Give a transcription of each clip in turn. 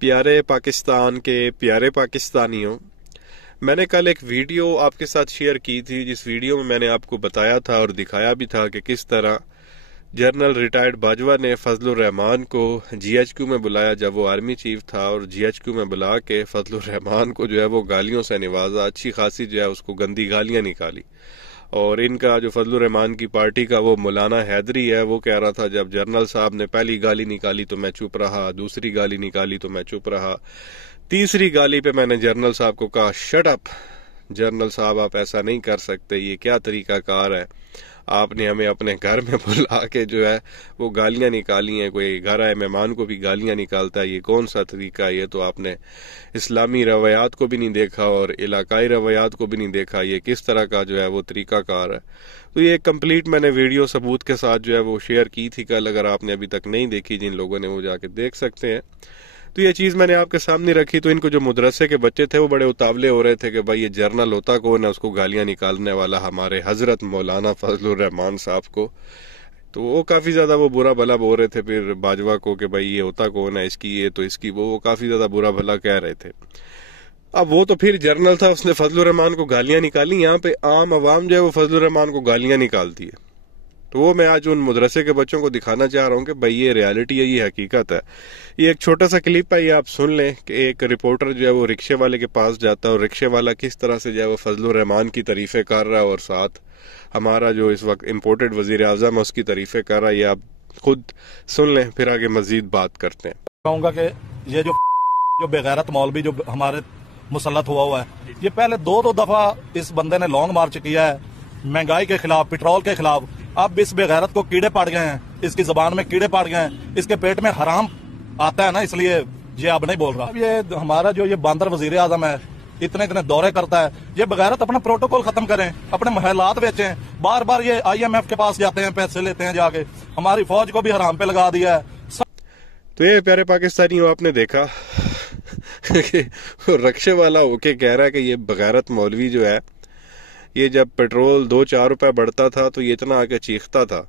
प्यारे पाकिस्तान के प्यारे पाकिस्तानियों, मैंने कल एक वीडियो आपके साथ शेयर की थी जिस वीडियो में मैंने आपको बताया था और दिखाया भी था कि किस तरह जनरल रिटायर्ड बाजवा ने फजलुर रहमान को जीएचक्यू में बुलाया जब वो आर्मी चीफ था, और जीएचक्यू में बुला के फजलुर रहमान को जो है वो गालियों से नवाजा, अच्छी खासी जो है उसको गंदी गालियां निकाली। और इनका जो फजलुर रहमान की पार्टी का वो मौलाना हैदरी है, वो कह रहा था जब जनरल साहब ने पहली गाली निकाली तो मैं चुप रहा, दूसरी गाली निकाली तो मैं चुप रहा, तीसरी गाली पे मैंने जनरल साहब को कहा शट अप, जनरल साहब आप ऐसा नहीं कर सकते, ये क्या तरीका कार है, आपने हमें अपने घर में बुला के जो है वो गालियां निकाली हैं, कोई घर आए मेहमान को भी गालियां निकालता है, ये कौन सा तरीका है, ये तो आपने इस्लामी रवैयात को भी नहीं देखा और इलाकाई रवैयात को भी नहीं देखा, ये किस तरह का जो है वो तरीका कार है। तो ये कंप्लीट मैंने वीडियो सबूत के साथ जो है वो शेयर की थी कल, अगर आपने अभी तक नहीं देखी जिन लोगों ने वो जाके देख सकते हैं। तो ये चीज मैंने आपके सामने रखी, तो इनको जो मदरसे के बच्चे थे वो बड़े उतावले हो रहे थे कि भाई ये जर्नल होता कौन है उसको गालियां निकालने वाला, हमारे हजरत मौलाना फजलुर रहमान साहब को। तो वो काफी ज्यादा वो बुरा भला बोल रहे थे फिर बाजवा को कि भाई ये होता कौन है, इसकी ये तो इसकी वो काफी ज्यादा बुरा भला कह रहे थे। अब वो तो फिर जर्नल था, उसने फजलुर रहमान को गालियां निकाली, यहाँ पे आम आवाम जो है वो फजलुर रहमान को गालियां निकालती है। तो वो मैं आज उन मदरसे के बच्चों को दिखाना चाह रहा हूँ कि भाई ये रियलिटी है, ये हकीकत है। ये एक छोटा सा क्लिप है, ये आप सुन लें कि एक रिपोर्टर जो है वो रिक्शे वाले के पास जाता है और रिक्शे वाला किस तरह से जो है वो फजलुर रहमान की तारीफें कर रहा है और साथ हमारा जो इस वक्त इम्पोर्टेड वजीर आजम है उसकी तारीफें कर रहा है। ये आप खुद सुन लें, फिर आगे मजीद बात करते हैं। कहूँगा कि ये जो बेगैरत मौलवी जो हमारे मुसल्लत हुआ है, ये पहले दो दफा इस बंदे ने लॉन्ग मार्च किया है महंगाई के खिलाफ, पेट्रोल के खिलाफ। अब इस बेगैरत को कीड़े पड़ गए हैं, इसकी जुबान में कीड़े पड़ गए हैं, इसके पेट में हराम आता है ना, इसलिए ये अब नहीं बोल रहा। अब ये हमारा जो ये बांदर वजीर आजम है, इतने इतने दौरे करता है, ये बेगैरत अपना प्रोटोकॉल खत्म करें, अपने महलात बेचें, बार बार ये IMF के पास जाते हैं, पैसे लेते हैं जाके, हमारी फौज को भी हराम पे लगा दिया है। तो ये प्यारे पाकिस्तानियों, आपने देखा रिक्शे वाला होके कह रहा है कि ये बेगैरत मौलवी जो है, ये जब पेट्रोल 2-4 रुपए बढ़ता था तो ये इतना आके चीखता था,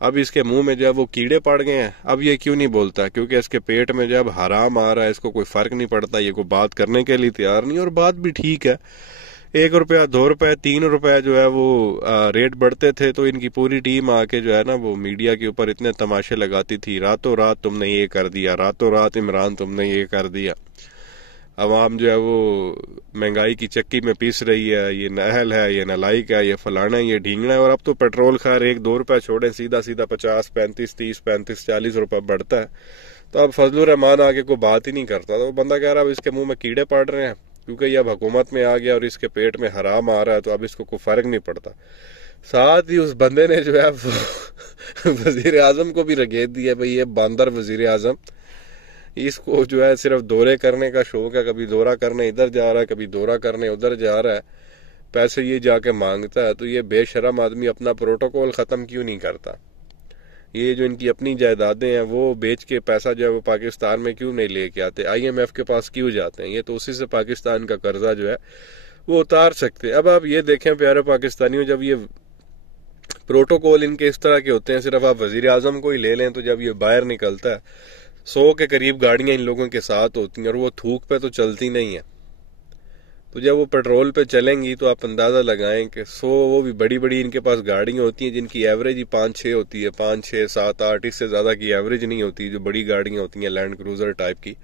अब इसके मुंह में जब वो कीड़े पड़ गए हैं, अब ये क्यों नहीं बोलता? क्योंकि इसके पेट में जब हराम आ रहा है, इसको कोई फर्क नहीं पड़ता, ये कोई बात करने के लिए तैयार नहीं। और बात भी ठीक है, 1 रुपया 2 रुपए 3 रुपए जो है वो रेट बढ़ते थे तो इनकी पूरी टीम आके जो है ना वो मीडिया के ऊपर इतने तमाशे लगाती थी, रातों रात तुमने ये कर दिया, रातों रात इमरान तुमने ये कर दिया, अवाम जो है वो महंगाई की चक्की में पीस रही है, ये नहल है, ये नलाइक है, ये फलाना है, ये ढींगना है। और अब तो पेट्रोल खैर 1-2 रुपए छोड़े, सीधा सीधा 50, 35, 30, 35, 40 रुपए बढ़ता है। तो अब फजलुर रहमान आगे कोई बात ही नहीं करता, तो बंदा कह रहा है अब इसके मुंह में कीड़े पड़ रहे हैं क्योंकि ये अब हुकूमत में आ गया और इसके पेट में हराम आ रहा है, तो अब इसको कोई फर्क नहीं पड़ता। साथ ही उस बंदे ने जो है वजीर आजम को भी रगेत दिया, भाई ये बांदर वजीर आजम, इसको जो है सिर्फ दौरे करने का शौक है, कभी दौरा करने इधर जा रहा है, कभी दौरा करने उधर जा रहा है, पैसे ये जाके मांगता है। तो ये बेशरम आदमी अपना प्रोटोकॉल खत्म क्यों नहीं करता? ये जो इनकी अपनी जायदादें हैं वो बेच के पैसा जो है वो पाकिस्तान में क्यों नहीं लेके आते, IMF के पास क्यों जाते हैं? ये तो उसी से पाकिस्तान का कर्जा जो है वो उतार सकते हैं। अब आप ये देखें प्यारे पाकिस्तानियों, जब ये प्रोटोकॉल इनके इस तरह के होते हैं, सिर्फ आप वजीर आजम को ही ले लें तो जब ये बाहर निकलता है 100 के करीब गाड़ियां इन लोगों के साथ होती हैं और वो थूक पे तो चलती नहीं है। तो जब वो पेट्रोल पे चलेंगी तो आप अंदाजा लगाएं कि 100 वो भी बड़ी बड़ी इनके पास गाड़ियां होती हैं जिनकी एवरेज ही 5-6 होती है, 5-6, 7-8, इससे ज्यादा की एवरेज नहीं होती। जो बड़ी गाड़ियां होती हैं लैंड क्रूजर टाइप की,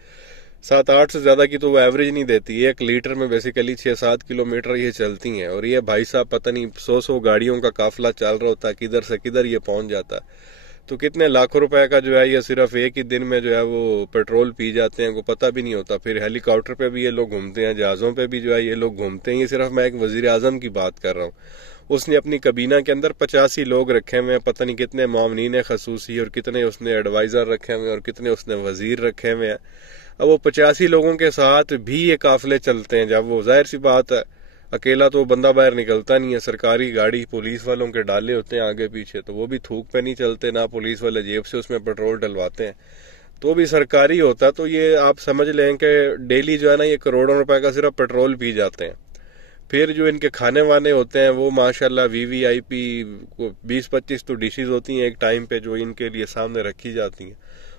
7-8 से ज्यादा की तो वो एवरेज नहीं देती। 1 लीटर में बेसिकली 6-7 किलोमीटर ये चलती हैं, और ये भाई साहब पता नहीं 100 गाड़ियों का काफिला चल रहा होता है, किधर से किधर ये पहुंच जाता है। तो कितने लाखों रुपए का जो है ये सिर्फ एक ही दिन में जो है वो पेट्रोल पी जाते हैं, को पता भी नहीं होता। फिर हेलीकॉप्टर पे भी ये लोग घूमते हैं, जहाजों पे भी जो है ये लोग घूमते हैं। ये सिर्फ मैं एक वजीर आजम की बात कर रहा हूँ, उसने अपनी कबीना के अंदर 85 लोग रखे हुए हैं, पता नहीं कितने मामनीन खसूसी और कितने उसने एडवाइजर रखे हुए हैं और कितने उसने वजीर रखे हुए हैं। अब वो 85 लोगों के साथ भी ये काफिले चलते हैं, जब वो जाहिर सी बात है अकेला तो बंदा बाहर निकलता नहीं है, सरकारी गाड़ी पुलिस वालों के डाले होते हैं आगे पीछे, तो वो भी थूक पे नहीं चलते, ना पुलिस वाले जेब से उसमें पेट्रोल डलवाते हैं, तो भी सरकारी होता। तो ये आप समझ लें कि डेली जो है ना ये करोड़ों रुपए का सिर्फ पेट्रोल पी जाते हैं। फिर जो इनके खाने वाने होते हैं वो माशाल्लाह VVIP 20-25 तो डिशेज होती हैं एक टाइम पे जो इनके लिए सामने रखी जाती हैं,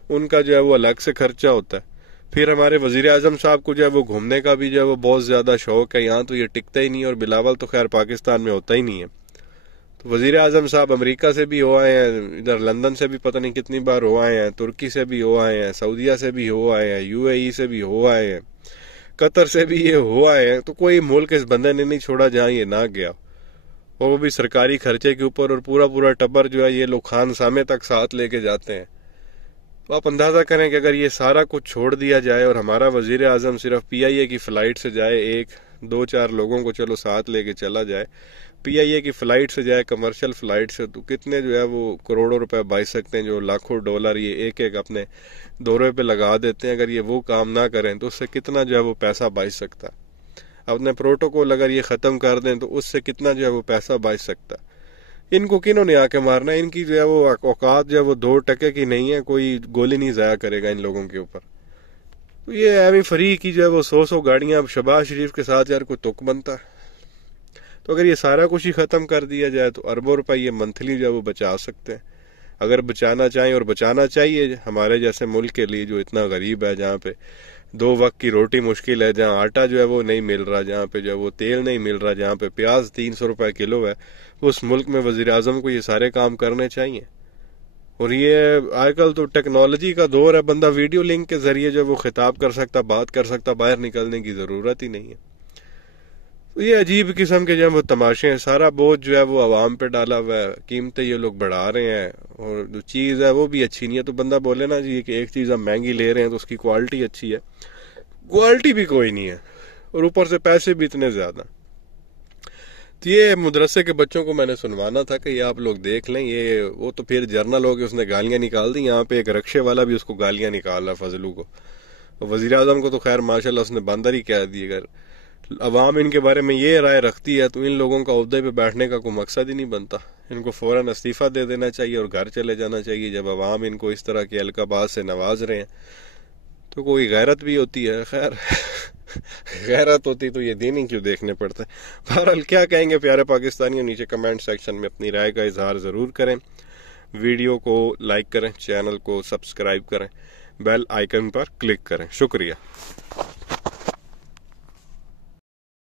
उनका जो है वो अलग से खर्चा होता है। फिर हमारे वजीर आजम साहब को जो है वो घूमने का भी जो है वो बहुत ज्यादा शौक है, यहाँ तो ये टिकता ही नहीं है, और बिलावल तो खैर पाकिस्तान में होता ही नहीं है। तो वजीर आजम साहब अमेरिका से भी हो आए हैं, इधर लंदन से भी पता नहीं कितनी बार हो आए हैं, तुर्की से भी हो आए हैं, सऊदीया से भी हो आए हैं, यूएई से भी हो आए हैं, कतर से भी ये हो आए हैं। तो कोई मुल्क इस बंदे ने नहीं छोड़ा जहाँ ये ना गया, और वो भी सरकारी खर्चे के ऊपर, और पूरा पूरा टब्बर जो है ये लोग खान सामे तक साथ लेके जाते हैं। तो आप अंदाजा करें कि अगर ये सारा कुछ छोड़ दिया जाए और हमारा वजीर आजम सिर्फ PIA की फ्लाइट से जाए, 1-2-4 लोगों को चलो साथ लेके चला जाए, PIA की फ्लाइट से जाए, कमर्शियल फ्लाइट से, तो कितने जो है वो करोड़ों रुपए बच सकते हैं, जो लाखों डॉलर ये एक एक अपने दौरे पे लगा देते हैं। अगर ये वो काम ना करें तो उससे कितना जो है वो पैसा बच सकता है। अपने प्रोटोकॉल अगर ये खत्म कर दें तो उससे कितना जो है वो पैसा बच सकता है। इनको किन्होंने आके मारना है, इनकी जो है वो औकात जो है वो 2 टके की नहीं है, कोई गोली नहीं जाया करेगा इन लोगों के ऊपर। तो ये एमी फरी की जो है वो 100 गाड़ियां शहबाज शरीफ के साथ यार कोई तुक बनता है। तो अगर ये सारा कुछ ही खत्म कर दिया जाए तो अरबों रुपए ये मंथली जो है वो बचा सकते हैं, अगर बचाना चाहें, और बचाना चाहिए हमारे जैसे मुल्क के लिए जो इतना गरीब है, जहाँ पे 2 वक्त की रोटी मुश्किल है, जहाँ आटा जो है वो नहीं मिल रहा, जहाँ पे जो है वो तेल नहीं मिल रहा, जहाँ पे प्याज 300 रुपए किलो है, उस मुल्क में वजीर आजम को ये सारे काम करने चाहिए। और ये आजकल तो टेक्नोलॉजी का दौर है, बंदा वीडियो लिंक के जरिए जो वो खिताब कर सकता, बात कर सकता, बाहर निकलने की जरूरत ही नहीं है। तो ये अजीब किस्म के जो है वो तमाशे हैं, सारा बोझ जो है वो आवाम पे डाला हुआ है, कीमतें ये लोग बढ़ा रहे हैं, और जो चीज़ है वो भी अच्छी नहीं है। तो बंदा बोले ना जी कि एक चीज़ हम महंगी ले रहे हैं तो उसकी क्वालिटी अच्छी है, क्वालिटी भी कोई नहीं है, और ऊपर से पैसे भी इतने ज्यादा। तो ये मदरसे के बच्चों को मैंने सुनवाना था कि ये आप लोग देख लें, ये वो तो फिर जर्नल हो गया, उसने गालियां निकाल दी। यहाँ पे एक रक्शे वाला भी उसको गालियां निकाल रहा, फजलू को। वजीर आजम को तो खैर माशाल्लाह उसने बंदर ही कह दी। अगर अवाम इनके बारे में ये राय रखती है तो इन लोगों का ओहदे पे बैठने का कोई मकसद ही नहीं बनता। इनको फौरन इस्तीफा दे देना चाहिए और घर चले जाना चाहिए। जब अवाम इनको इस तरह के अलकाबाज से नवाज रहे हैं तो कोई गैरत भी होती है। खैर गैरत होती तो ये दिन ही क्यों देखने पड़ते। बहरहाल क्या कहेंगे प्यारे पाकिस्तानियों, नीचे कमेंट सेक्शन में अपनी राय का इजहार जरूर करें। वीडियो को लाइक करें, चैनल को सब्सक्राइब करें, बेल आइकन पर क्लिक करें। शुक्रिया।